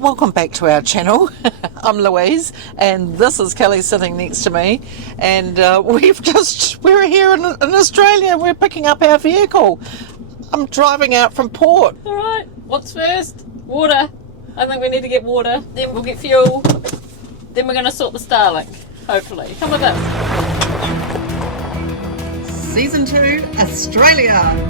welcome back to our channel. I'm Louise and this is Kelly sitting next to me, and we're here in Australia. We're picking up our vehicle. I'm driving out from port. Alright, what's first? Water. I think we need to get water, then we'll get fuel, then we're going to sort the Starlink, hopefully. Come with us. Season 2, Australia.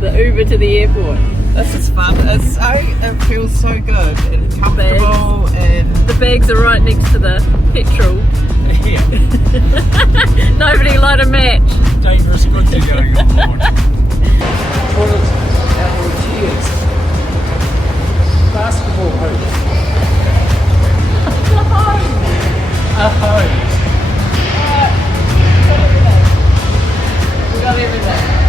The Uber to the airport. This is fun. It feels so good and comfortable, and the bags are right next to the petrol. Yeah. Nobody light a match. Dangerous goods are going on board. what is our cheers? Basketball hoops. A hose. We got everything.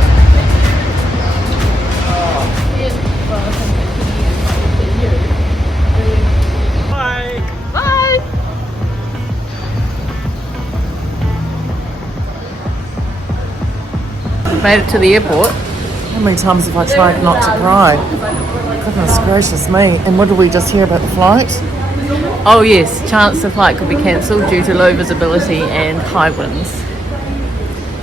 Bye. Bye. Made it to the airport. How many times have I tried not to cry? Goodness gracious me. And what did we just hear about the flight? Oh yes, chance the flight could be cancelled due to low visibility and high winds.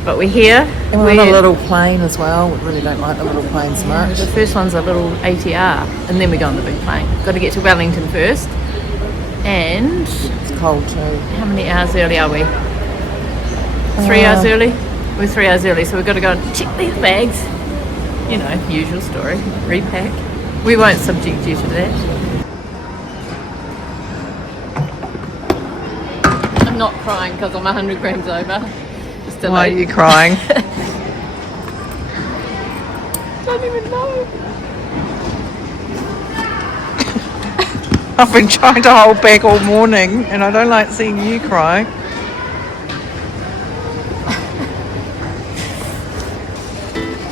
But we're here. And we're on a little plane as well. We really don't like the little planes much. The first one's a little ATR, and then we go on the big plane. Got to get to Wellington first. And It's cold too. how many hours early are we? 3 hours early? We're 3 hours early, so we've got to go and check these bags. You know, usual story. Repack. We won't subject you to that. I'm not crying because I'm 100 grams over. Why are you crying? Don't even know. I've been trying to hold back all morning and I don't like seeing you cry.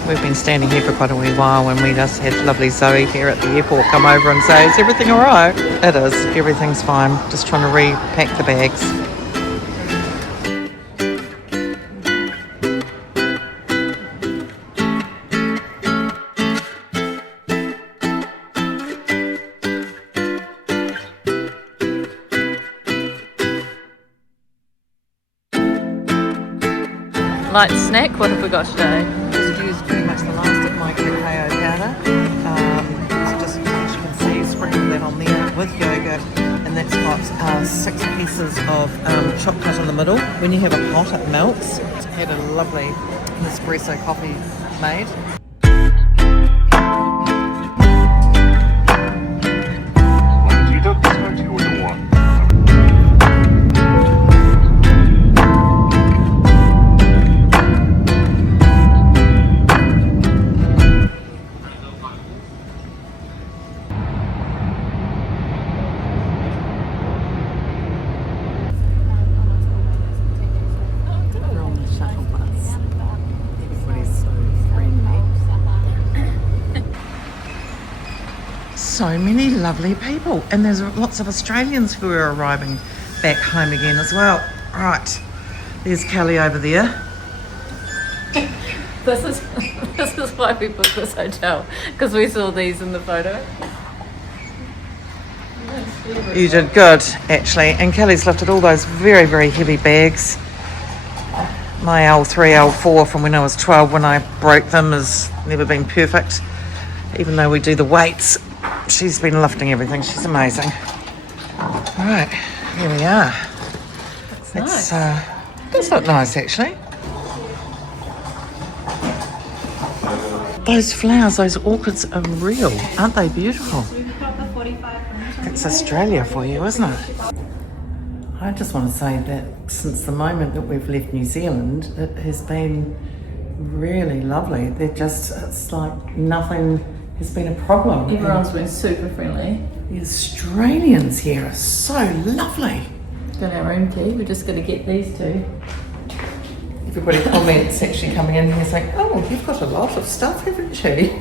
We've been standing here for quite a wee while and we just had lovely Zoe here at the airport come over and say, is everything alright? It is, everything's fine. Just trying to repack the bags. Light snack, what have we got today? Just used pretty much the last of my cacao powder. Just as you can see, sprinkled that on there with yogurt, and that's got 6 pieces of chocolate in the middle. When you have it hot, it melts. It's had a lovely espresso coffee made. So many lovely people, and there's lots of Australians who are arriving back home again as well. Right, there's Kelly over there. This is why we booked this hotel, because we saw these in the photo. You did good, actually. And Kelly's lifted all those very, very heavy bags. My L3, L4 from when I was 12, when I broke them, has never been perfect. Even though we do the weights, she's been lifting everything. She's amazing. Right, here we are. That's nice. That's not nice, actually. Those flowers, those orchids are real. Aren't they beautiful? It's Australia for you, isn't it? I just want to say that since the moment that we've left New Zealand, it has been really lovely. It's like nothing has been a problem. Everyone's been super friendly. The Australians here are so lovely. Got our room key. We're just going to get these two. Everybody comments actually coming in here saying, oh, you've got a lot of stuff, haven't you?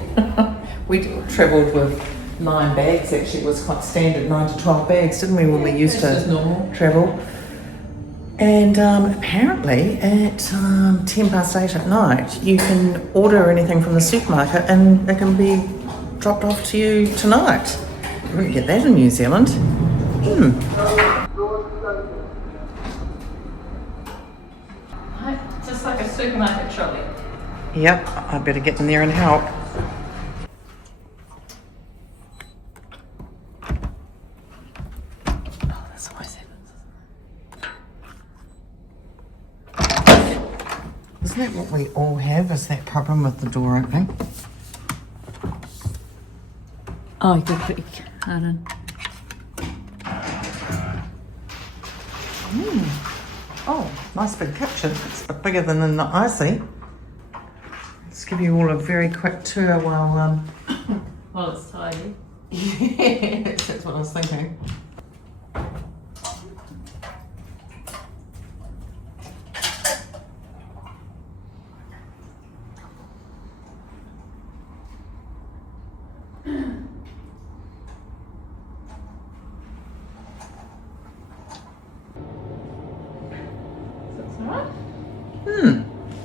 We travelled with 9 bags, actually. It was quite standard, 9 to 12 bags, didn't we, when we used to travel? And apparently at 8:10 at night, you can order anything from the supermarket and it can be dropped off to you tonight. You wouldn't get that in New Zealand. Just like a supermarket trolley. Yep, I better get in there and help. Oh, that's always happens. Isn't that what we all have, is that problem with the door opening? Oh, you could put your card in. Oh, nice big kitchen. It's a bit bigger than in the icy. Let's give you all a very quick tour while Well, it's tidy. yeah, that's what I was thinking.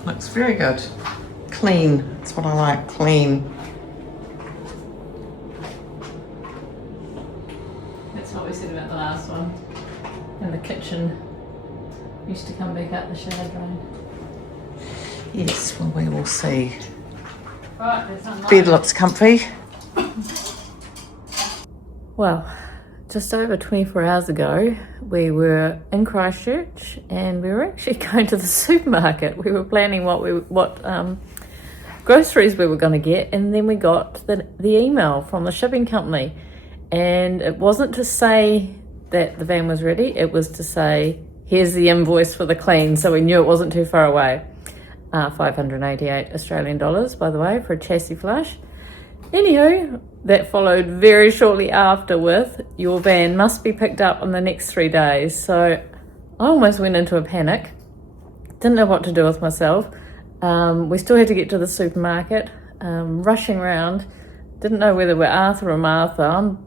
Looks very good. Clean. That's what I like. Clean. That's what we said about the last one. And the kitchen used to come back out the shower drain. Yes, well, we will see. Right, there's something Bed looks comfy. Well, just over 24 hours ago, we were in Christchurch and we were actually going to the supermarket. We were planning what groceries we were going to get, and then we got the email from the shipping company. And it wasn't to say that the van was ready, it was to say, here's the invoice for the clean, so we knew it wasn't too far away. 588 Australian dollars, by the way, for a chassis flush. Anywho, that followed very shortly after with, your van must be picked up in the next 3 days. So I almost went into a panic. Didn't know what to do with myself. We still had to get to the supermarket, rushing around. Didn't know whether we're Arthur or Martha. I'm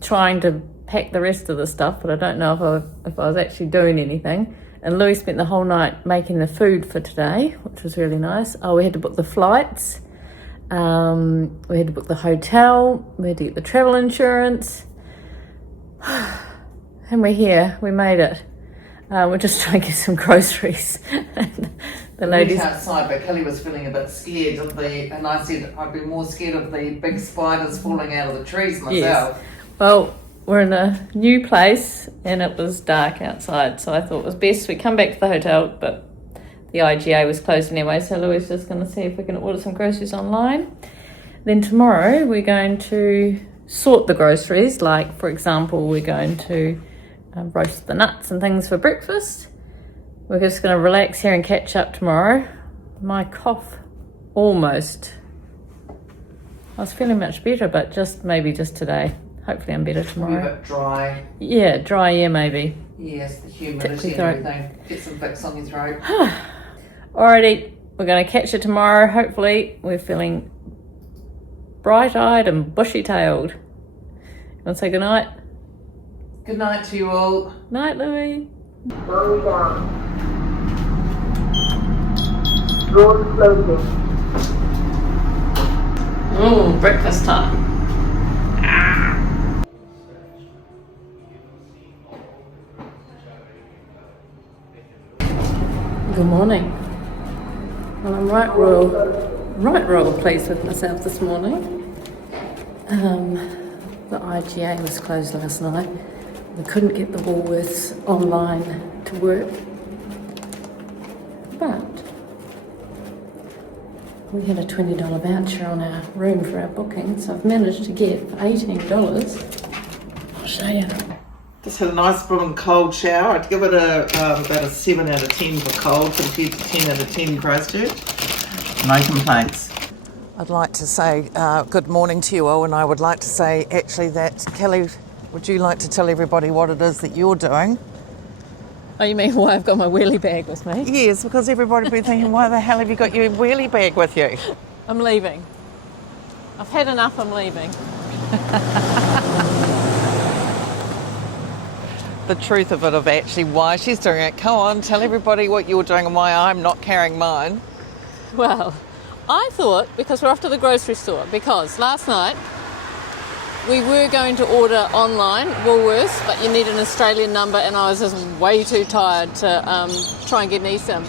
trying to pack the rest of the stuff, but I don't know if I was actually doing anything. And Louis spent the whole night making the food for today, which was really nice. Oh, we had to book the flights. We had to book the hotel. We had to get the travel insurance. And we're here. We made it. We're just trying to get some groceries. The ladies outside, but Kelly was feeling a bit scared of and I said I'd be more scared of the big spiders falling out of the trees myself. Yes. Well, we're in a new place and it was dark outside, so I thought it was best we come back to the hotel, but the IGA was closed anyway, so Louis is just going to see if we can order some groceries online. Then tomorrow we're going to sort the groceries, like for example we're going to roast the nuts and things for breakfast. We're just going to relax here and catch up tomorrow. My cough almost, I was feeling much better, but maybe just today. Hopefully I'm better tomorrow. A bit dry. Yeah, dry air maybe. Yes, the humidity and everything. Get some Vicks on your throat. Alrighty, we're going to catch you tomorrow. Hopefully we're feeling bright-eyed and bushy-tailed. You want to say goodnight? Good night to you all. Night, Louie. Slowly down. Doors closing. Oh, breakfast time. Good morning. Well, I'm right royal pleased with myself this morning. The IGA was closed last night. We couldn't get the Woolworths online to work, but we had a $20 voucher on our room for our booking, so I've managed to get for $18. I'll show you. Just had a nice blooming cold shower. I'd give it about a 7 out of 10 for cold compared to 10 out of 10 in Christchurch. No complaints. I'd like to say good morning to you all, and I would like to say actually that, Kelly, would you like to tell everybody what it is that you're doing? Oh, you mean why I've got my wheelie bag with me? Yes, because everybody would be thinking, why the hell have you got your wheelie bag with you? I'm leaving. I've had enough, I'm leaving. The truth of it, of actually why she's doing it. Come on, tell everybody what you're doing and why I'm not carrying mine. Well, I thought, because we're off to the grocery store, because last night we were going to order online, Woolworths, but you need an Australian number and I was just way too tired to try and get an eSIM.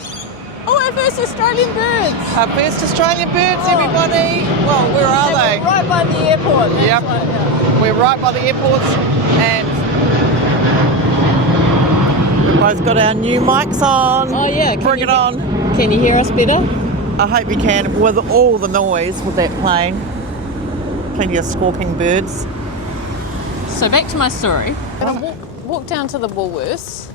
Oh, our first Australian birds! Our first Australian birds, everybody. Well, where are they? Right by the airport. That's Yep. right, yeah. We're right by the airport and we've both got our new mics on. Oh yeah, Bring it on. Can you hear us better? I hope you can, with all the noise with that plane. Plenty of squawking birds. So back to my story. I'm going to walk down to the Woolworths,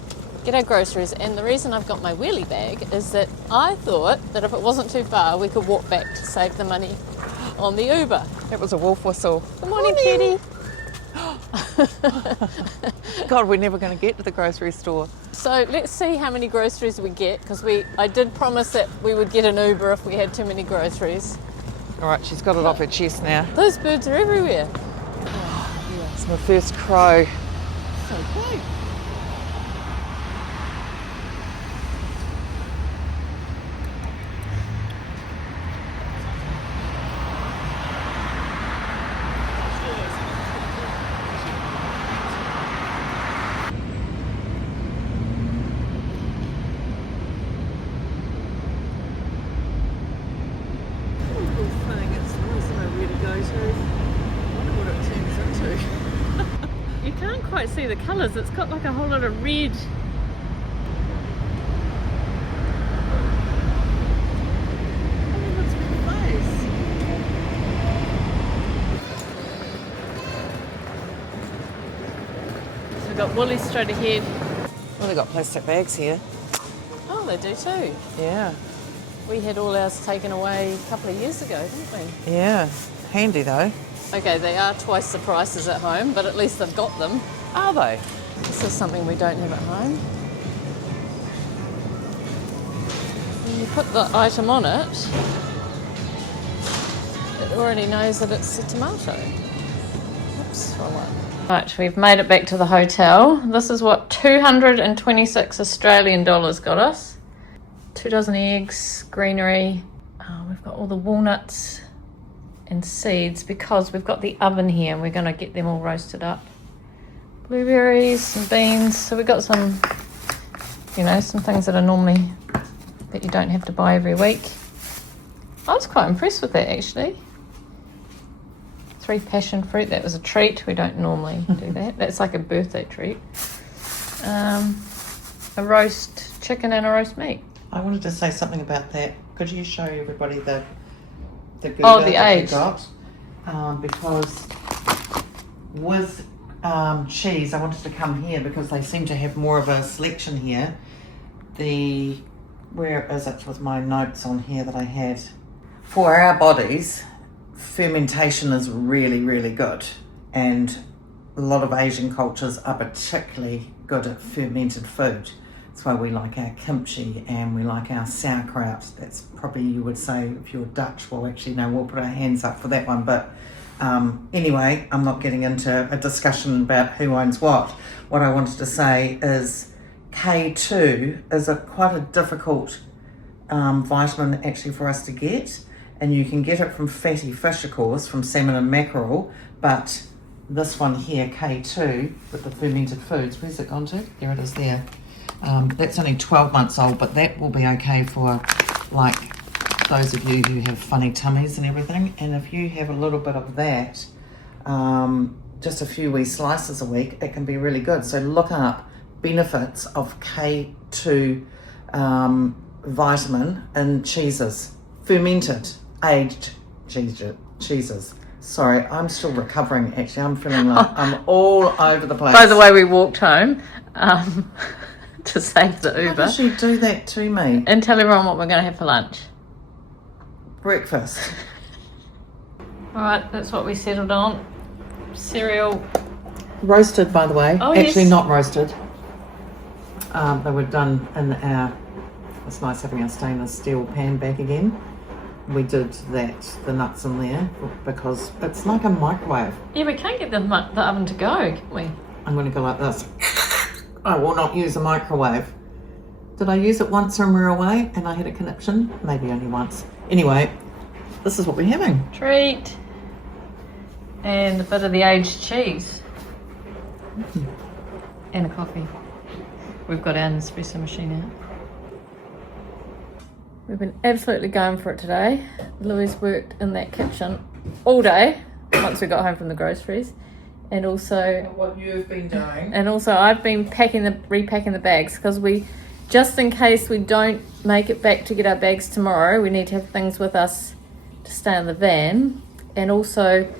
get our groceries, and the reason I've got my wheelie bag is that I thought that if it wasn't too far, we could walk back to save the money on the Uber. That was a wolf whistle. Good morning, Kitty. God, we're never going to get to the grocery store. So let's see how many groceries we get, because I did promise that we would get an Uber if we had too many groceries. All right, she's got it off her chest now. Those birds are everywhere. It's my first crow. So cute. You can't quite see the colours, it's got like a whole lot of red. So we've got Woolies straight ahead. Well, they've got plastic bags here. Oh, they do too. Yeah, We had all ours taken away a couple of years ago, didn't we? yeah. Handy though. Okay, they are twice the prices at home, but at least they've got them. Are they? This is something we don't have at home. When you put the item on it, it already knows that it's a tomato. Oops, wrong one. Right, we've made it back to the hotel. This is what 226 Australian dollars got us. 2 dozen eggs, greenery. We've got all the walnuts and seeds because we've got the oven here and we're going to get them all roasted up. Blueberries, some beans. So we've got some, some things that are normally that you don't have to buy every week. I was quite impressed with that actually. 3 passion fruit, that was a treat. We don't normally do that. That's like a birthday treat. A roast chicken and a roast meat. I wanted to say something about that. Could you show everybody the Gouda Oh, the that we age. got? Because with cheese, I wanted to come here because they seem to have more of a selection here. Where is it with my notes on here that I had? For our bodies, fermentation is really, really good. And a lot of Asian cultures are particularly good at fermented food. That's why we like our kimchi and we like our sauerkraut. That's probably, you would say, if you're Dutch, well actually no, we'll put our hands up for that one. But anyway, I'm not getting into a discussion about who owns what. What I wanted to say is K2 is quite a difficult vitamin actually for us to get. And you can get it from fatty fish, of course, from salmon and mackerel. But this one here, K2, with the fermented foods, where's it gone to? There it is there. That's only 12 months old, but that will be okay for like those of you who have funny tummies and everything. And if you have a little bit of that, just a few wee slices a week, it can be really good. So look up benefits of K2 vitamin in cheeses, fermented, aged cheeses. Sorry, I'm still recovering. Actually, I'm feeling like I'm all over the place. By the way, we walked home to save the How Uber does she do that to me? and tell everyone what we're going to have for lunch. Breakfast. All right, that's what we settled on. Cereal. Roasted, by the way. Oh, Actually, yes. not roasted. They were done in our... It's nice having our stainless steel pan back again. We did that, the nuts in there, because it's like a microwave. Yeah, we can't get the oven to go, can we? I'm going to go like this. I will not use a microwave. Did I use it once when we were away and I had a conniption? Maybe only once. Anyway, this is what we're having. Treat. And a bit of the aged cheese. And a coffee. We've got our espresso machine out. We've been absolutely going for it today. Louise worked in that kitchen all day once we got home from the groceries. And also What you've been doing. And also I've been repacking the bags because we, just in case we don't make it back to get our bags tomorrow, we need to have things with us to stay in the van. And also,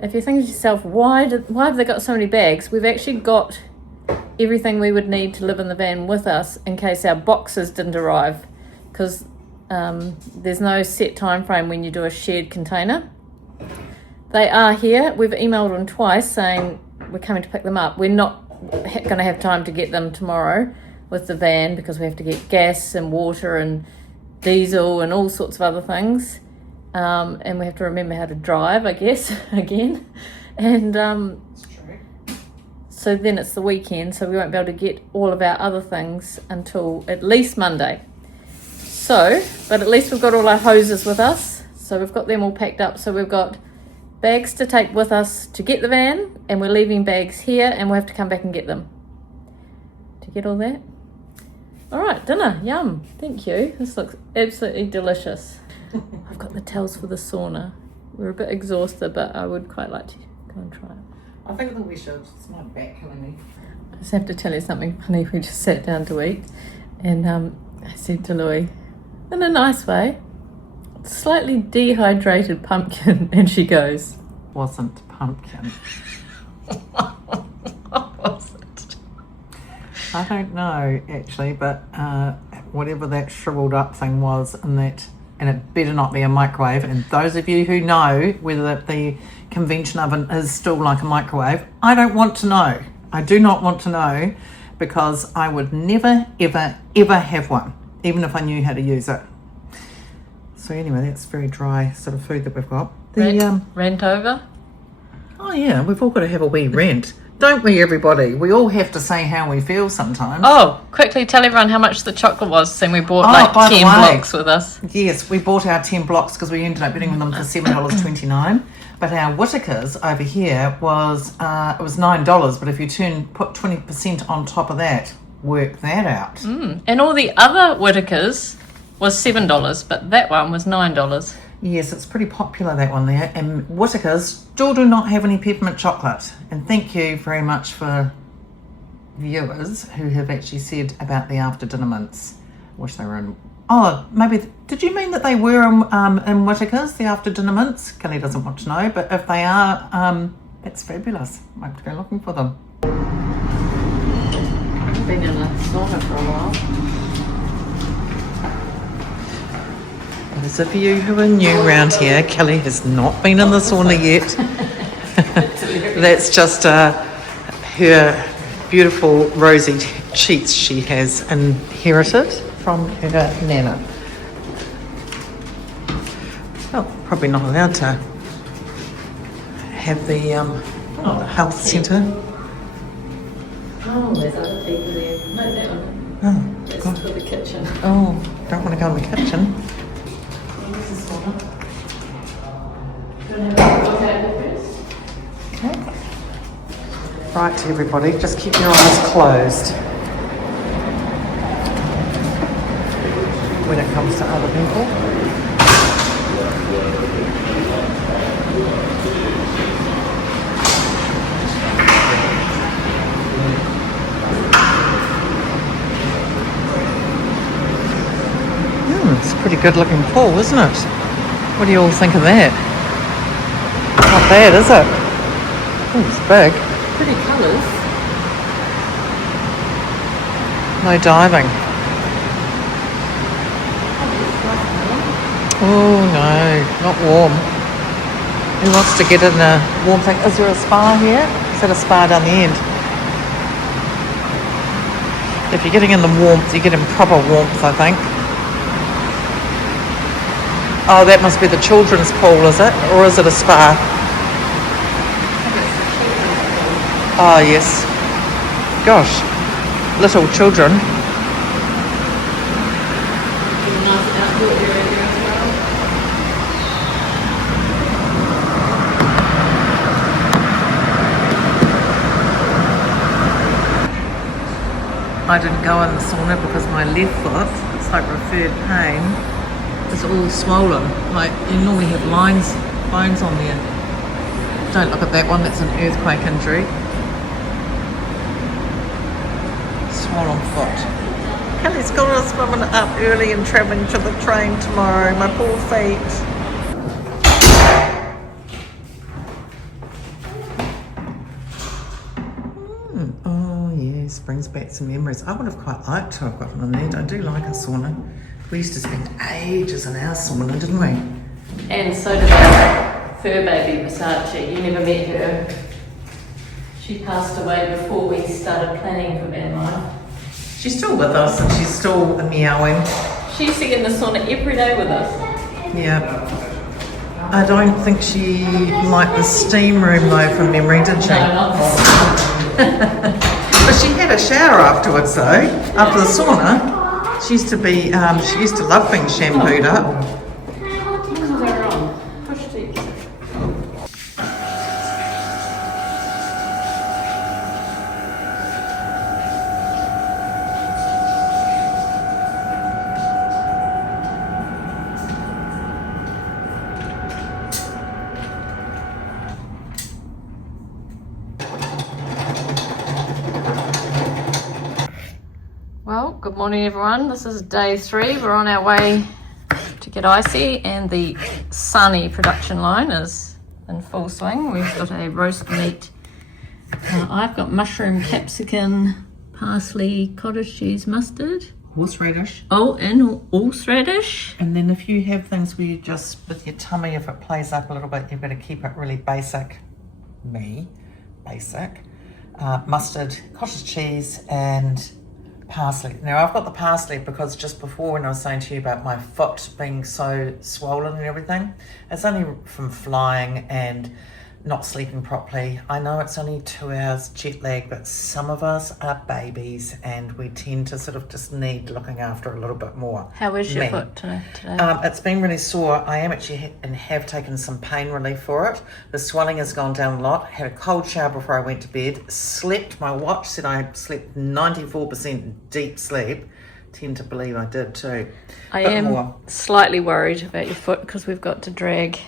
if you're thinking to yourself, why have they got so many bags? We've actually got everything we would need to live in the van with us in case our boxes didn't arrive, because there's no set time frame when you do a shared container. They are here. We've emailed them twice saying we're coming to pick them up. We're not going to have time to get them tomorrow with the van because we have to get gas and water and diesel and all sorts of other things. And we have to remember how to drive, I guess, again. And so then it's the weekend, so we won't be able to get all of our other things until at least Monday. So, but at least we've got all our hoses with us. So we've got them all packed up. So we've got bags to take with us to get the van, and we're leaving bags here, and we'll have to come back and get them. To get all that? All right, dinner, yum, thank you. This looks absolutely delicious. I've got the towels for the sauna. We're a bit exhausted, but I would quite like to go and try it. I think that we should. It's my back killing me. I just have to tell you something funny. We just sat down to eat, and I said to Louie, in a nice way, slightly dehydrated pumpkin, and she goes, Wasn't pumpkin. what was it? I don't know actually, but whatever that shriveled up thing was, and it better not be a microwave. And those of you who know whether the convention oven is still like a microwave, I don't want to know. I do not want to know, because I would never, ever, ever have one, even if I knew how to use it. So anyway, that's very dry sort of food that we've got. Rant over? Oh yeah, we've all got to have a wee rant, don't we, everybody? We all have to say how we feel sometimes. Oh, quickly tell everyone how much the chocolate was, and we bought by the 10 way. blocks with us. Yes, we bought our 10 blocks because we ended up getting them for $7.29. But our Whitakers over here was it was $9. But if you put 20% on top of that, work that out. And all the other Whitakers was $7, but that one was $9. Yes, it's pretty popular, that one there. And Whitakers still do not have any peppermint chocolate. And thank you very much for viewers who have actually said about the after dinner mints. Wish they were in. Oh, maybe. Did you mean that they were in Whitakers, the after dinner mints? Kelly doesn't want to know, but if they are, that's fabulous. I have to go looking for them. I've been in a sauna for a while. Those of you who are new around here, Kelly has not been in the sauna yet. That's just her beautiful rosy cheeks she has inherited from her nana. Well, probably not allowed to have the health centre. Oh, there's other people there. No, that one. Oh, That's God. for the kitchen. Oh, don't want to go in the kitchen. This is sauna. Do you want to have a look at it first? Okay. Right, everybody, just keep your eyes closed when it comes to other people. It's a pretty good looking pool, isn't it? What do you all think of that? Not not bad, is it? Oh, it's big. Pretty colours. No diving. Oh no, not warm. Who wants to get in a warm thing? Is there a spa here? Is that a spa down the end? If you're getting in the warmth, you're getting proper warmth, I think. Oh, that must be the children's pool, is it? Or is it a spa? Oh, yes. Gosh, little children. I didn't go in the sauna because my left foot, it's like referred pain, is all swollen. Like, you normally have bones on there. Don't look at that one, that's an earthquake injury. Swollen foot. Kelly's got us swimming up early and travelling to the train tomorrow, my poor feet. Oh yes, brings back some memories. I would have quite liked to have gotten in there. I do like a sauna. We used to spend ages in our sauna, didn't we? And so did our fur baby, Versace. You never met her. She passed away before we started planning for van life. She's still with us and she's still meowing. She used to get in the sauna every day with us. Yeah. I don't think she liked the steam room though from memory, did she? No, not that. But she had a shower afterwards though, after the sauna. She used to be, she used to love being shampooed up. Well, good morning everyone. This is day 3. We're on our way to get icy and the sunny production line is in full swing. We've got a roast meat. I've got mushroom, capsicum, parsley, cottage cheese, mustard. Horseradish. Oh, and horseradish. And then if you have things where you just, with your tummy, if it plays up a little bit, you've got to keep it really basic. Basic. Mustard, cottage cheese, and parsley. Now I've got the parsley because just before when I was saying to you about my foot being so swollen and everything, it's only from flying and not sleeping properly. I know it's only 2 hours jet lag, but some of us are babies and we tend to sort of just need looking after a little bit more. How is your Me. foot today? It's been really sore. I am actually and have taken some pain relief for it. The swelling has gone down a lot. Had a cold shower before I went to bed. Slept. My watch said I slept 94% deep sleep. Tend to believe I did too. I am slightly worried about your foot because we've got to drag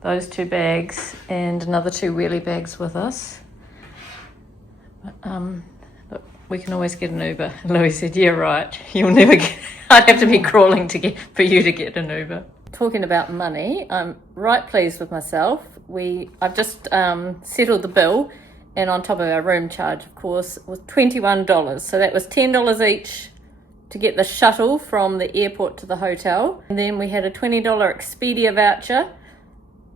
those 2 bags and another 2 wheelie bags with us. But, look, we can always get an Uber. And Louise said, yeah, right. You'll never get, I'd have to be crawling for you to get an Uber. Talking about money, I'm right pleased with myself. I've just settled the bill, and on top of our room charge, of course, was $21. So that was $10 each to get the shuttle from the airport to the hotel. And then we had a $20 Expedia voucher.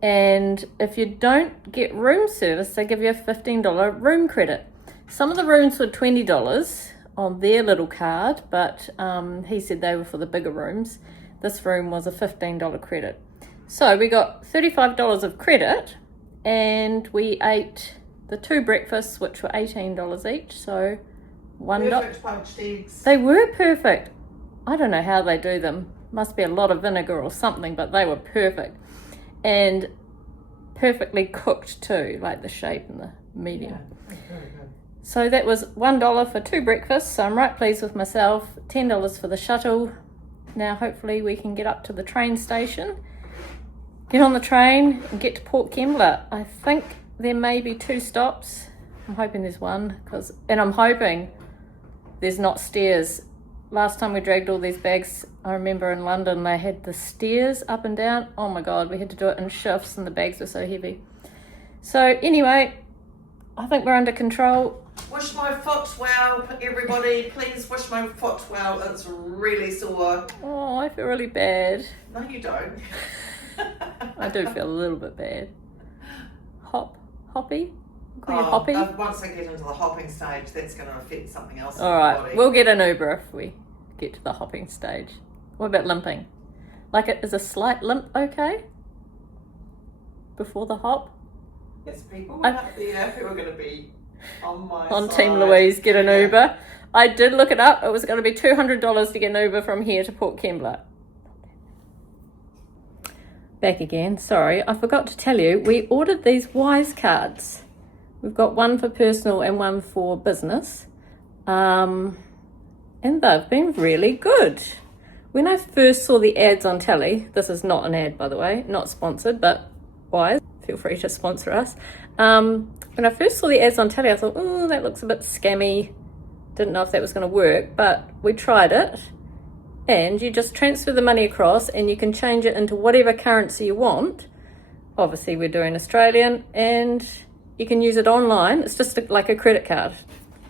And if you don't get room service, they give you a $15 room credit. Some of the rooms were $20 on their little card, but he said they were for the bigger rooms. This room was a $15 credit. So we got $35 of credit, and we ate the 2 breakfasts, which were $18 each. So Perfect poached eggs. They were perfect. I don't know how they do them. Must be a lot of vinegar or something, but they were perfect. And perfectly cooked too, like the shape and the medium. Yeah, very good. So that was $1 for 2 breakfasts, so I'm right pleased with myself. $10 for the shuttle. Now hopefully we can get up to the train station, get on the train and get to Port Kembla. I think there may be 2 stops. I'm hoping there's one, and I'm hoping there's not stairs. Last time we dragged all these bags, I remember in London, they had the stairs up and down. Oh my God, we had to do it in shifts and the bags were so heavy. So anyway, I think we're under control. Wish my foot well, everybody. Please wish my foot well. It's really sore. Oh, I feel really bad. No, you don't. I do feel a little bit bad. Hoppy? Call you Oh, hoppy? once I get into the hopping stage, that's going to affect something else in All my right, body. we'll get an Uber if we get to the hopping stage. What about limping? Like, is a slight limp okay? Before the hop? There's people up there who are going to be on my On side. Team Louise, get an Yeah. Uber. I did look it up. It was going to be $200 to get an Uber from here to Port Kembla. Back again. Sorry, I forgot to tell you. We ordered these Wise cards. We've got one for personal and one for business. And they've been really good. When I first saw the ads on telly, this is not an ad, by the way, not sponsored, but Wise, feel free to sponsor us. When I first saw the ads on telly, I thought, oh, that looks a bit scammy. Didn't know if that was going to work, but we tried it. And you just transfer the money across and you can change it into whatever currency you want. Obviously, we're doing Australian, and you can use it online. It's just like a credit card.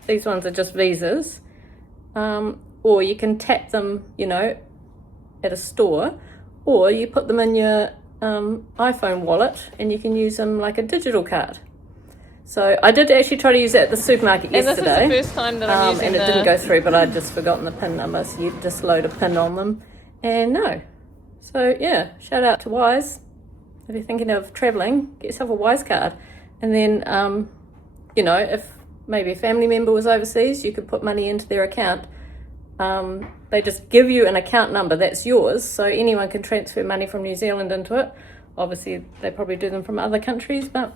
These ones are just Visas. Or you can tap them, you know, at a store, or you put them in your iPhone wallet and you can use them like a digital card. So I did actually try to use it at the supermarket yesterday. And this is the first time that I'm using and it didn't go through, but I'd just forgotten the PIN number, so you just load a PIN on them. And no. So yeah, shout out to Wise. If you're thinking of travelling, get yourself a Wise card. And then, you know, if maybe a family member was overseas, you could put money into their account. They just give you an account number that's yours, so anyone can transfer money from New Zealand into it. Obviously, they probably do them from other countries, but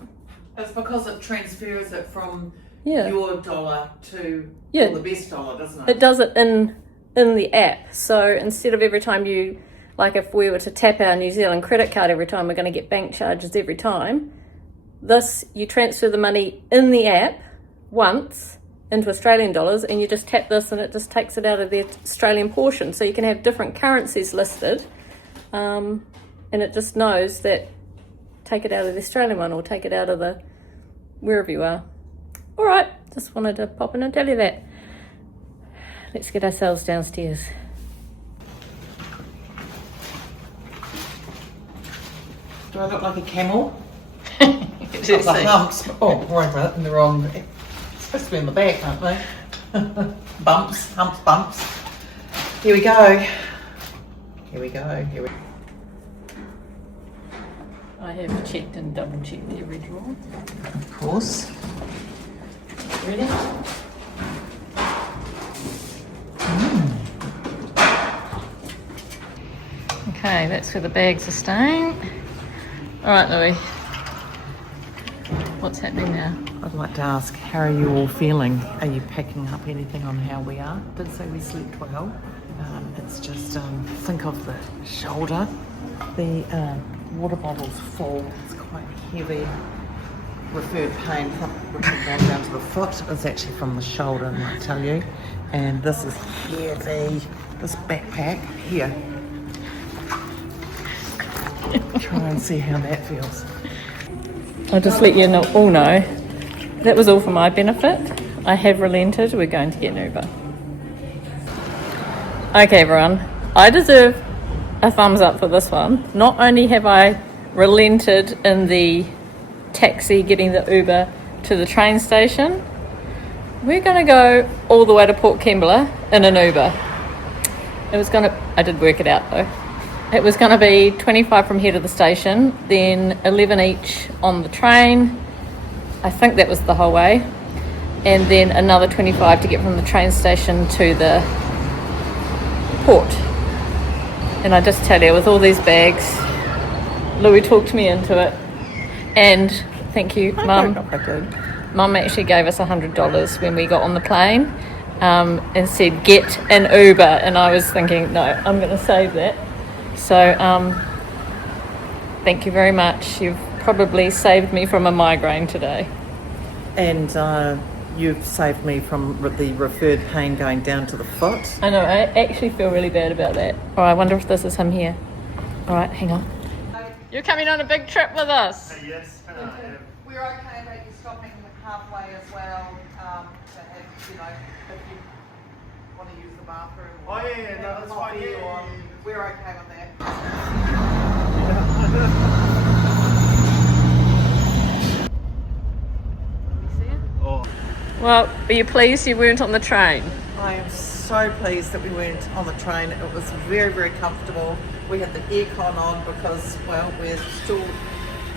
It's because it transfers it from yeah, your dollar to Yeah. the best dollar, doesn't it? it does it in the app. So instead of every time you, like if we were to tap our New Zealand credit card every time, we're going to get bank charges every time. This, you transfer the money in the app once into Australian dollars, and you just tap this and it just takes it out of the Australian portion. So you can have different currencies listed, and it just knows that take it out of the Australian one or take it out of the wherever you are. All right, just wanted to pop in and tell you that. Let's get ourselves downstairs. Do I look like a camel? Got the humps. Oh, right, right, in the wrong. It's supposed to be in the back, aren't they? Bumps, humps, bumps. Here we go. Here we go. Here we go. I have checked and double checked every drawer. Of course. Ready? Okay, that's where the bags are staying. All right, Louis. What's happening now? I'd like to ask, how are you all feeling? Are you picking up anything on how we are? Did say we slept well. It's just, think of the shoulder. The water bottle's full. It's quite heavy. Referred pain from going down to the foot is actually from the shoulder, I might tell you. And this is heavy. This backpack here. Try and see how that feels. I'll just let you all know that was all for my benefit. I have relented. We're going to get an Uber. Okay, everyone. I deserve a thumbs up for this one. Not only have I relented in the taxi getting the Uber to the train station, we're going to go all the way to Port Kembla in an Uber. I did work it out though. It was going to be 25 from here to the station, then 11 each on the train. I think that was the whole way. And then another 25 to get from the train station to the port. And I just tell you, with all these bags, Louis talked me into it. And thank you, Mum. Mum actually gave us $100 when we got on the plane, and said, get an Uber. And I was thinking, no, I'm going to save that. So, thank you very much. You've probably saved me from a migraine today. And you've saved me from the referred pain going down to the foot. I know, I actually feel really bad about that. Oh, I wonder if this is him here. All right, hang on. You're coming on a big trip with us. Yes, we're okay about you stopping halfway as well, to have, you know, if you want to use the bathroom. Oh, yeah, no, that's fine, yeah. We're okay with that. Oh. Well, are you pleased you weren't on the train? I am so pleased that we weren't on the train. It was very, very comfortable. We had the aircon on because, well, we're still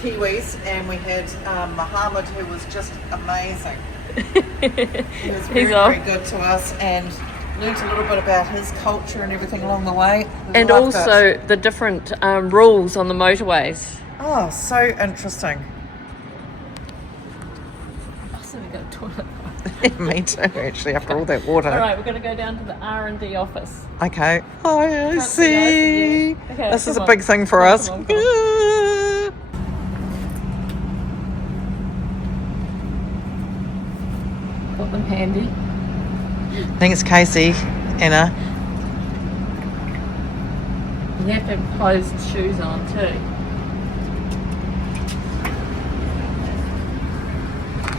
Kiwis, and we had Mohammed, who was just amazing. He was very, very good to us, and learnt a little bit about his culture and everything along the way. And Loved also it. the different rules on the motorways. Oh, so interesting. So we got a toilet. Me too, actually, after all that water. All right, we're going to go down to the R&D office. Okay. Oh, I Can't see. Okay, This is a come big on. thing for Come on, us. come on, come on. Got them handy. Thanks, Casey, Anna. You have to have closed shoes on too.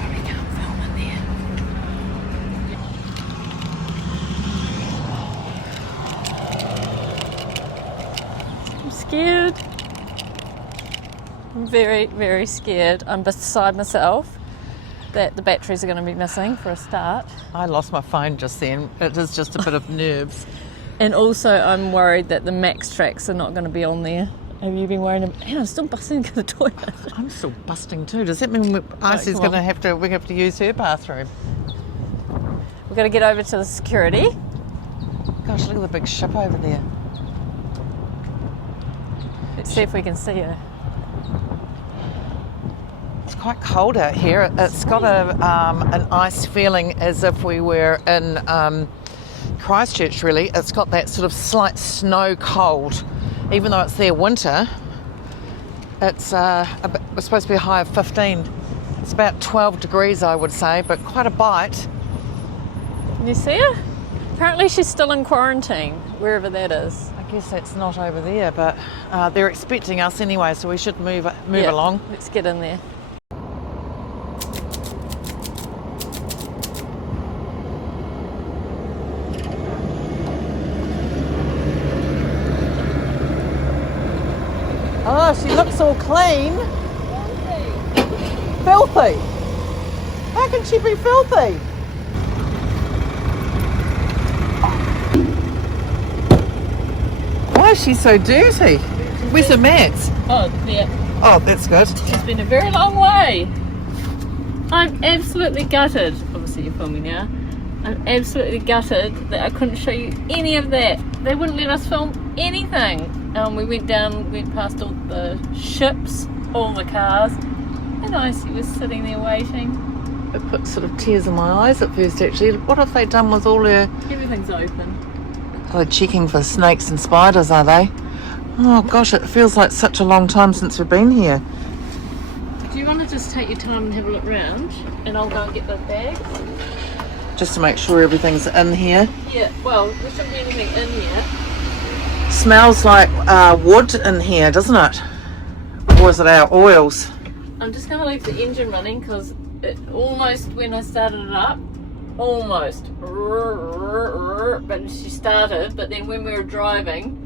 We can't film in there. I'm scared. I'm very, very scared. I'm beside myself that the batteries are going to be missing for a start. I lost my phone just then. It is just a bit of nerves. And also I'm worried that the max tracks are not going to be on there. Have you been worried? And I'm still busting into the toilet. I'm still busting too. Does that mean Icy's come going to have to? We have to use her bathroom. We've got to get over to the security. Gosh, look at the big ship over there. Let's see if we can see her. It's quite cold out here. It's got an ice feeling as if we were in Christchurch. Really, it's got that sort of slight snow cold. Even though it's their winter, it's supposed to be a high of 15. It's about 12 degrees, I would say, but quite a bite. Can you see her? Apparently she's still in quarantine, wherever that is. I guess that's not over there, but they're expecting us anyway, so we should move along. Let's get in there. Oh, she looks all clean. Filthy. How can she be filthy? Why is she so dirty? Where's her mats? Oh, yeah. Oh, that's good. It's been a very long way. I'm absolutely gutted. Obviously you're filming now. I'm absolutely gutted that I couldn't show you any of that. They wouldn't let us film anything. We went past all the ships, all the cars, and Icy was sitting there waiting. It put sort of tears in my eyes at first, actually. What have they done with all her... Everything's open. Are they checking for snakes and spiders, are they? Oh gosh, it feels like such a long time since we've been here. Do you want to just take your time and have a look round, and I'll go and get the bags? Just to make sure everything's in here. Yeah, well, there shouldn't be anything in here. Smells like wood in here, doesn't it? Or is it our oils? I'm just going to leave the engine running because it almost, when I started it up, almost, but she started, but then when we were driving,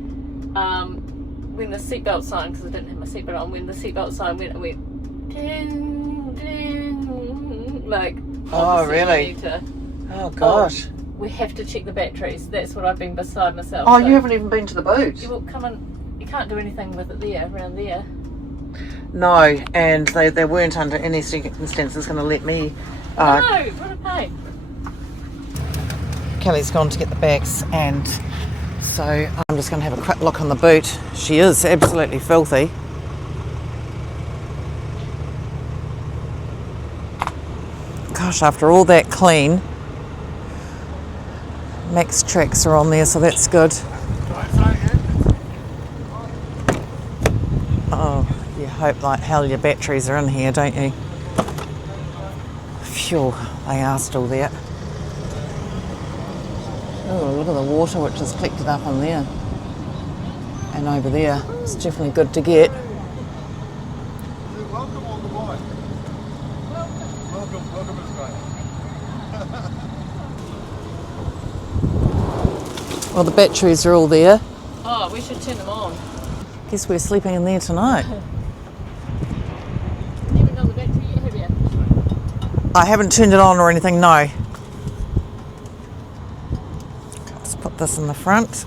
when the seatbelt sign, because I didn't have my seatbelt on, when the seatbelt sign went, it went ding, ding, like, Oh, obviously really? we need to- Oh gosh. we have to check the batteries. That's what I've been beside myself. Oh, so- you haven't even been to the boot? You will come on. You can't do anything with it there, around there. No, and they weren't under any circumstances going to let me. No, what a pain. Kelly's gone to get the bags, and so I'm just going to have a quick look on the boot. She is absolutely filthy. Gosh, after all that clean, max tracks are on there, so that's good. Oh, you hope like hell your batteries are in here, don't you? Phew, they are still there. Oh, look at the water which has collected up on there. And over there. It's definitely good to get. Well, the batteries are all there. Oh, we should turn them on. Guess we're sleeping in there tonight. You haven't done the battery yet, have you? I haven't turned it on or anything, no. Let's put this in the front.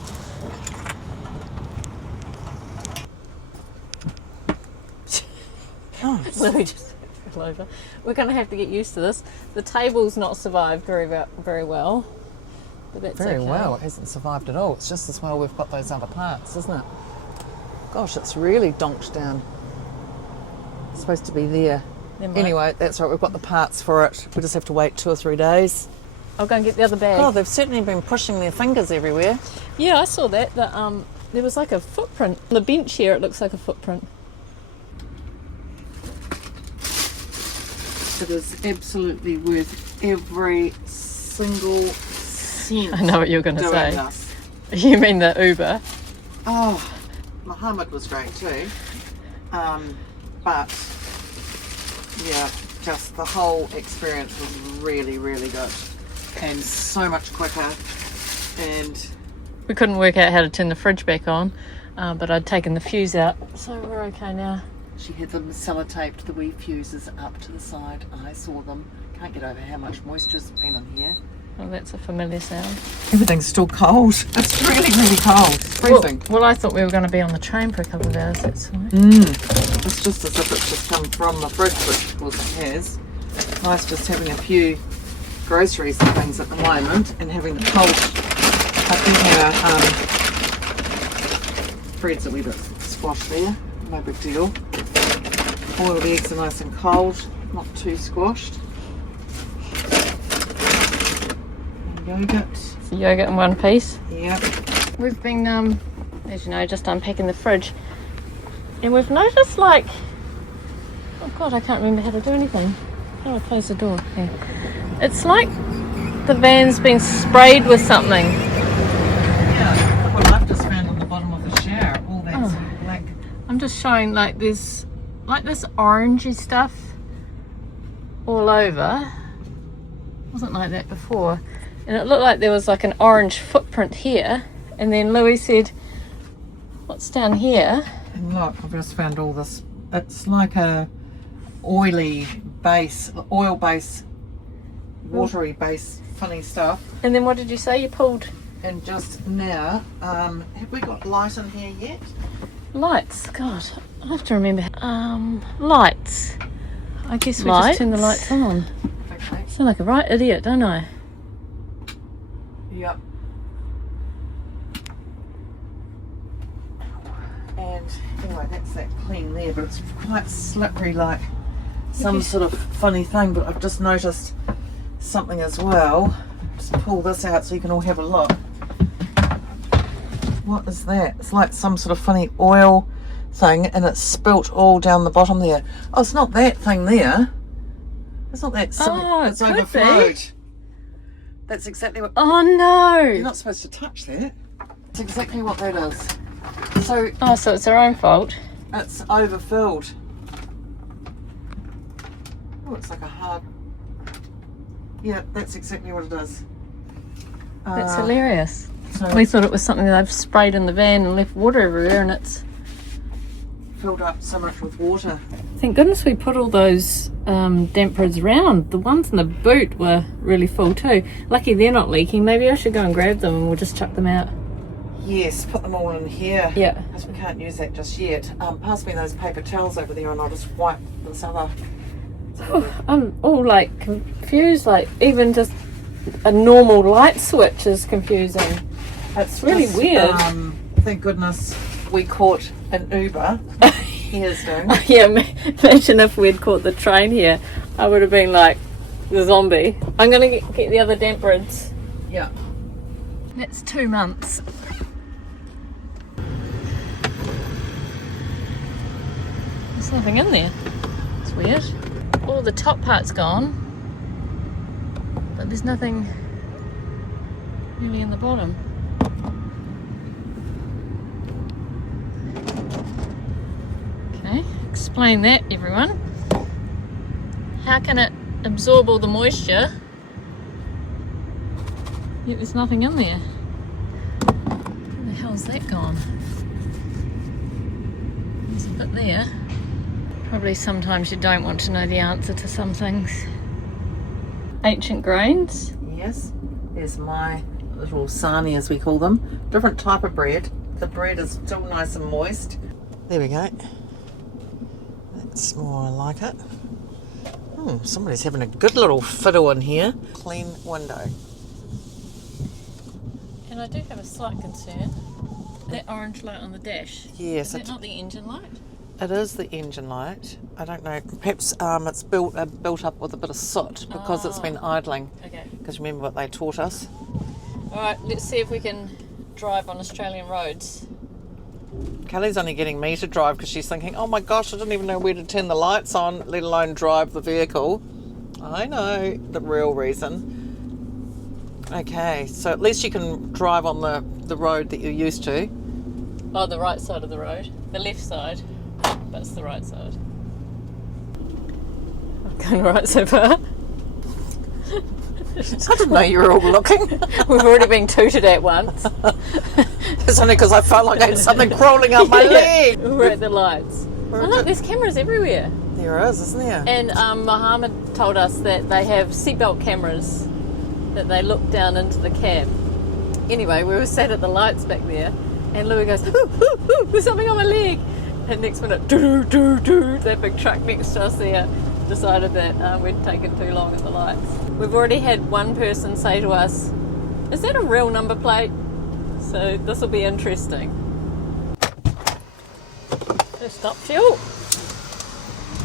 Oh, Let me just roll over. We're going to have to get used to this. The table's not survived very well. But that's very okay. well. It hasn't survived at all. It's just as well we've got those other parts, isn't it? Gosh, it's really donked down. It's supposed to be there. Never mind. Anyway, that's right. We've got the parts for it. We just have to wait 2 or 3 days. I'll go and get the other bag. Oh, they've certainly been pushing their fingers everywhere. Yeah, I saw that. There was like a footprint. On the bench here, it looks like a footprint. It is absolutely worth every single cent. I know what you're going to doing say. this. You mean the Uber? Oh, Muhammad was great too. But yeah, just the whole experience was really, really good. And so much quicker. And We couldn't work out how to turn the fridge back on, but I'd taken the fuse out, so we're okay now. she had them sellotaped, the wee fuses up to the side. I saw them. Can't get over how much moisture's been in here. Oh, that's a familiar sound. Everything's still cold. It's really, really cold. It's freezing. Well, I thought we were going to be on the train for a couple of hours, that's why. It's just as if it's just come from the fridge, which of course it has. Nice just having a few groceries and things at the moment and having the cold. I think our bread's a wee bit squashed there. No big deal. All of the eggs are nice and cold, not too squashed. Yogurt. So yogurt in one piece. Yep. We've been, as you know, just unpacking the fridge. And we've noticed, like, oh God, I can't remember how to do anything. How do I close the door? Yeah. It's like the van's been sprayed with something. Yeah, what I've just found on the bottom of the shower, all that black. I'm just showing, like, there's like this orangey stuff all over. Wasn't like that before. And it looked like there was like an orange footprint here. And then Louis said, what's down here? And look, I've just found all this. It's like a oily base, oil base, watery base, funny stuff. And then what did you say you pulled? And just now, have we got light in here yet? Lights. God, I have to remember. Lights. I guess we just turn the lights on. Okay. Sound like a right idiot, don't I? Yep. And anyway, that's that clean there, but it's quite slippery, like some sort of funny thing. But I've just noticed something as well. Just pull this out so you can all have a look. What is that? It's like some sort of funny oil thing, and it's spilt all down the bottom there. Oh, it's not that thing there. It's not that. Oh, it it's could overflowed. be. That's exactly what. Oh no! You're not supposed to touch that. That's exactly what that is. So Oh, so it's our own fault. it's overfilled. Oh, it's like a hard. Yeah, that's exactly what it is. That's hilarious. So We thought it was something that I've sprayed in the van and left water everywhere, and it's. filled up so much with water. Thank goodness we put all those dampers round. The ones in the boot were really full too. Lucky they're not leaking. Maybe I should go and grab them and we'll just chuck them out. Yes, put them all in here. Yeah. Because we can't use that just yet. Pass me those paper towels over there and I'll just wipe this other. I'm all like confused. Like even just a normal light switch is confusing. It's really just, weird. Thank goodness we caught an Uber. Here's doing. Yeah, imagine if we'd caught the train here. I would have been like the zombie. I'm going to get the other dampers. Yeah. That's 2 months. There's nothing in there. It's weird. All the top part's gone, but there's nothing really in the bottom. Okay, explain that, everyone. How can it absorb all the moisture? Yet there's nothing in there. that gone? There's a bit there. Probably sometimes you don't want to know the answer to some things. Ancient grains. Yes, there's my little sarnie, as we call them. Different type of bread. The bread is still nice and moist. There we go. That's more like it. Somebody's having a good little fiddle in here. Clean window. And I do have a slight concern. That orange light on the dash. Yes, Is that not the engine light? it is the engine light. I don't know. Perhaps it's built up with a bit of soot because it's been idling. Okay. Because remember what they taught us. Alright, let's see if we can drive on Australian roads. Kelly's only getting me to drive because she's thinking, oh my gosh, I didn't even know where to turn the lights on, let alone drive the vehicle. I know the real reason. Okay, so at least you can drive on the road that you're used to. Oh, the right side of the road. The left side. That's the right side. I'm going right so far. I didn't know you were all looking. We've already been tooted at once. It's only because I felt like I had something crawling up my leg. We're at the lights. Oh, look, there's cameras everywhere. There is, isn't there? And Mohammed told us that they have seatbelt cameras that they look down into the cab. Anyway, we were sat at the lights back there, and Louis goes, ooh, ooh, ooh, there's something on my leg. And next minute, doo doo doo, that big truck next to us there decided that we'd taken too long at the lights. We've already had one person say to us, is that a real number plate? So this will be interesting. So stop fuel.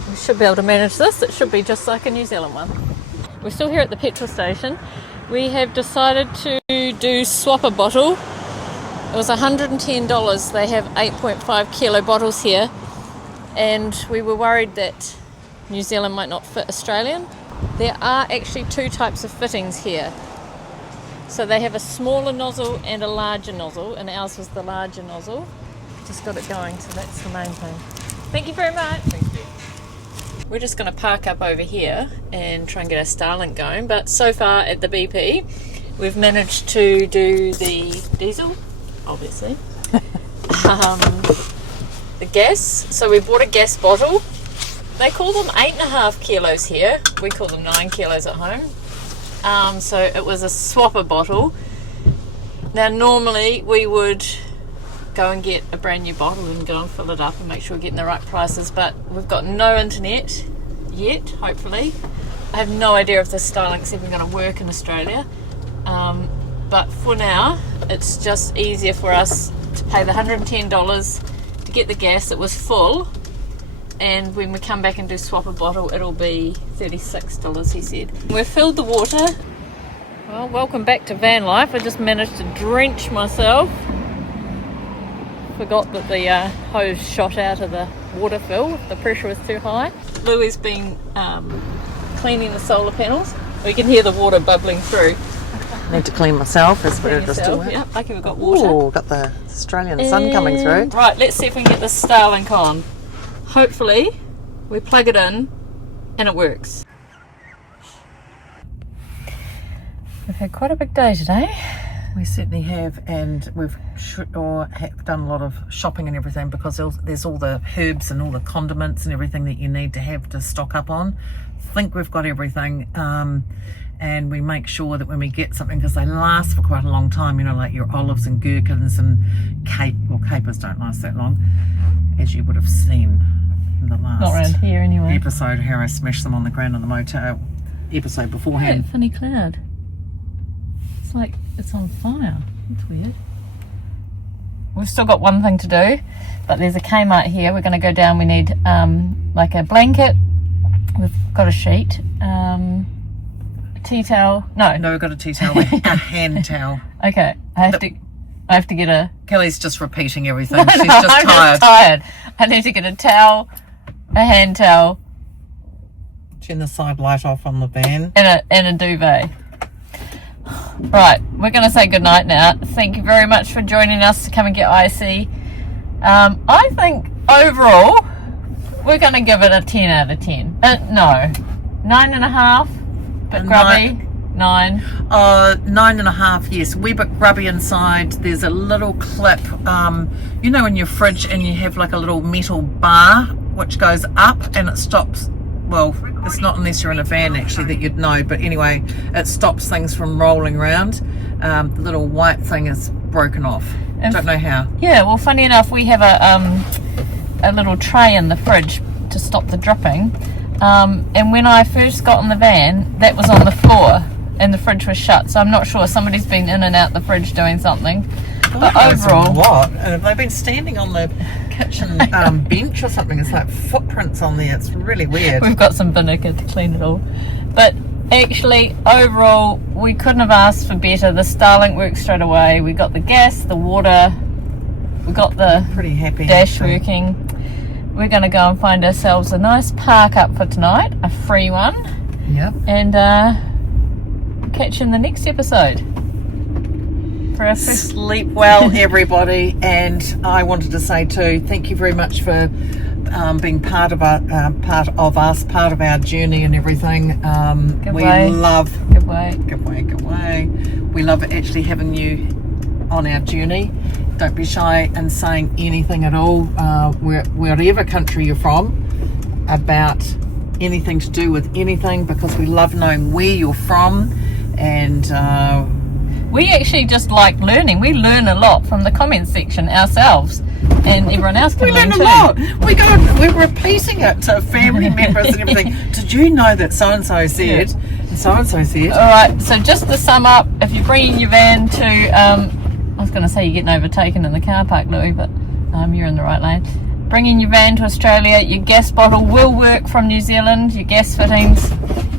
We should be able to manage this. It should be just like a New Zealand one. We're still here at the petrol station. We have decided to do swap a bottle. It was $110. They have 8.5 kilo bottles here, and we were worried that New Zealand might not fit Australian. There are actually two types of fittings here. So they have a smaller nozzle and a larger nozzle, and ours was the larger nozzle. Just got it going, so that's the main thing. Thank you very much. Thank you. We're just going to park up over here and try and get our Starlink going, but so far at the BP we've managed to do the diesel, obviously, the gas. So we bought a gas bottle. They call them 8.5 kilos here. We call them 9 kilos at home. So it was a swapper bottle. Now normally we would go and get a brand new bottle and go and fill it up and make sure we're getting the right prices, but we've got no internet yet, hopefully. I have no idea if this Starlink's even going to work in Australia, but for now it's just easier for us to pay the $110 to get the gas. It was full, and when we come back and do swap a bottle it'll be $36, he said. We've filled the water. Well, welcome back to van life. I just managed to drench myself. Forgot that the hose shot out of the water fill. The pressure was too high. Louis has been cleaning the solar panels. We can hear the water bubbling through. Need to clean myself as we're just doing it. Yeah, lucky we've got water. Oh, got the Australian sun coming through. Right, let's see if we can get this Starlink on. Hopefully we plug it in and it works. We've had quite a big day today. We certainly have, and we've done a lot of shopping and everything, because there's all the herbs and all the condiments and everything that you need to have to stock up on. Think we've got everything, and we make sure that when we get something, because they last for quite a long time, you know, like your olives and gherkins and capers don't last that long, as you would have seen in the last Not around here anyway. episode, how I smashed them on the ground on the motor episode beforehand. That funny cloud. It's like it's on fire. That's weird. We've still got one thing to do, but there's a Kmart here. We're going to go down. We need like a blanket. We've got a sheet, a tea towel. No, we've got a tea towel, a hand towel. Okay, I have to get a. Kelly's just repeating everything. No, She's I'm just tired. just tired. I need to get a towel, a hand towel, Turn the side light off on the van. and a duvet. Right, we're going to say goodnight now. Thank you very much for joining us to come and get icy. I think overall we're going to give it a 10 out of 10. No, 9.5, but grubby. 9. 9.5, yes. Wee bit grubby inside. There's a little clip, you know, in your fridge, and you have like a little metal bar which goes up and it stops. Well, it's not unless you're in a van actually that you'd know, but anyway, it stops things from rolling around. The little white thing is broken off. Don't know how. Yeah, well, funny enough, we have a little tray in the fridge to stop the dripping. And when I first got in the van, that was on the floor and the fridge was shut. So I'm not sure, somebody's been in and out the fridge doing something. But overall, what? Have they been standing on the kitchen bench or something? It's like footprints on there. It's really weird. we've got some vinegar to clean it all. But actually, overall, we couldn't have asked for better. The Starlink worked straight away. We got the gas, the water, we got the Pretty happy. dash actually. working. We're going to go and find ourselves a nice park up for tonight, a free one, Yep. and catch you in the next episode for our first. Sleep well, everybody. And I wanted to say too, thank you very much for being part of our journey and everything. We way. love. Good way. Good way. We love actually having you on our journey. Don't be shy in saying anything at all, wherever country you're from, about anything to do with anything, because we love knowing where you're from. And We actually just like learning. We learn a lot from the comment section ourselves, and everyone else can we learn a too. lot. We're repeating it to family members and everything. Did you know that so and so said? And so and so said. All right. So just to sum up, if you're bringing your van to, I was going to say you're getting overtaken in the car park, Louis, but you're in the right lane. Bringing your van to Australia, your gas bottle will work from New Zealand. Your gas fittings,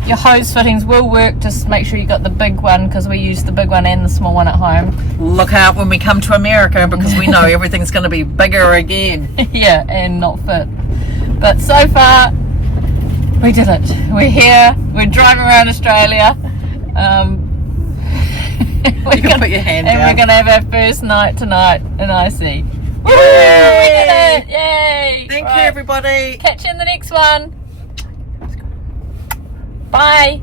your hose fittings will work. Just make sure you got the big one, because we use the big one and the small one at home. Look out when we come to America, because we know everything's going to be bigger again. Yeah, and not fit. But so far, we did it. We're here. We're driving around Australia. You can put your hand and down. we're going to have our first night tonight in IC. Woo! We did it! Yay! Thank you, Right. everybody. Catch you in the next one. Bye.